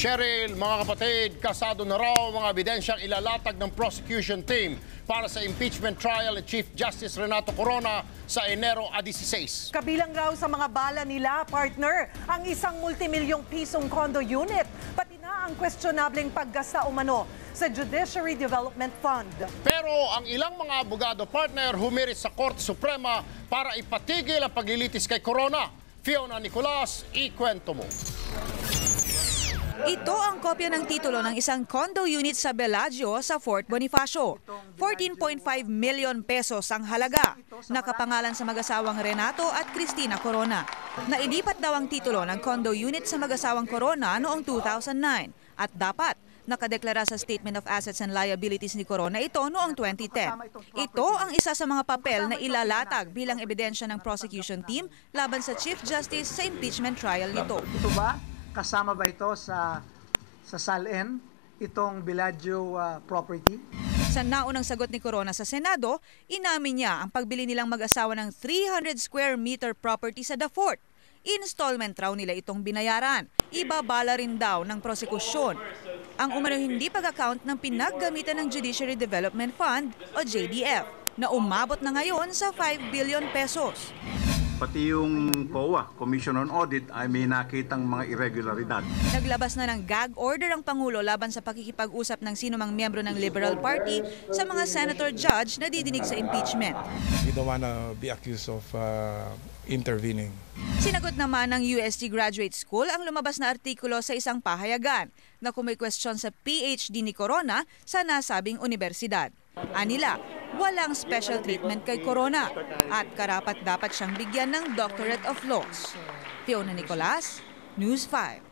Cheryl, mga kapatid, kasado na raw mga ebidensyang ilalatag ng prosecution team para sa impeachment trial ni Chief Justice Renato Corona sa Enero 16. Kabilang raw sa mga bala nila, partner, ang isang multimilyong pisong condo unit, pati na ang questionableng paggasta umano sa Judiciary Development Fund. Pero ang ilang mga abogado, partner, humirit sa Korte Suprema para ipatigil ang paglilitis kay Corona. Fiona Nicolas, ikwento mo. Ito ang kopya ng titulo ng isang condo unit sa Bellagio sa Fort Bonifacio. 14.5 million pesos ang halaga. Nakapangalan sa mag-asawang Renato at Cristina Corona. Nailipat daw ang titulo ng condo unit sa mag-asawang Corona noong 2009 at dapat nakadeklara sa Statement of Assets and Liabilities ni Corona ito noong 2010. Ito ang isa sa mga papel na ilalatag bilang ebidensya ng prosecution team laban sa Chief Justice sa impeachment trial nito. Ito ba? Kasama ba ito sa SALN, itong Bellagio property? Sa naunang sagot ni Corona sa Senado, inamin niya ang pagbili nilang mag-asawa ng 300 square meter property sa The Fort. Installment raw nila itong binayaran. Ibabala rin daw ng prosekusyon ang umano hindi pag-account ng pinaggamitan ng Judiciary Development Fund o JDF na umabot na ngayon sa 5 billion pesos. Pati yung COA, Commission on Audit, ay may nakitang mga irregularidad. Naglabas na ng gag order ang Pangulo laban sa pakikipag-usap ng sinumang miyembro ng Liberal Party sa mga senator judge na didinig sa impeachment. We don't want to be accused of intervening. Sinagot naman ng UST Graduate School ang lumabas na artikulo sa isang pahayagan na kumikwestiyon sa PhD ni Corona sa nasabing universidad. Anila, walang special treatment kay Corona at karapat dapat siyang bigyan ng Doctorate of Laws. Fiona Nicolas, News 5.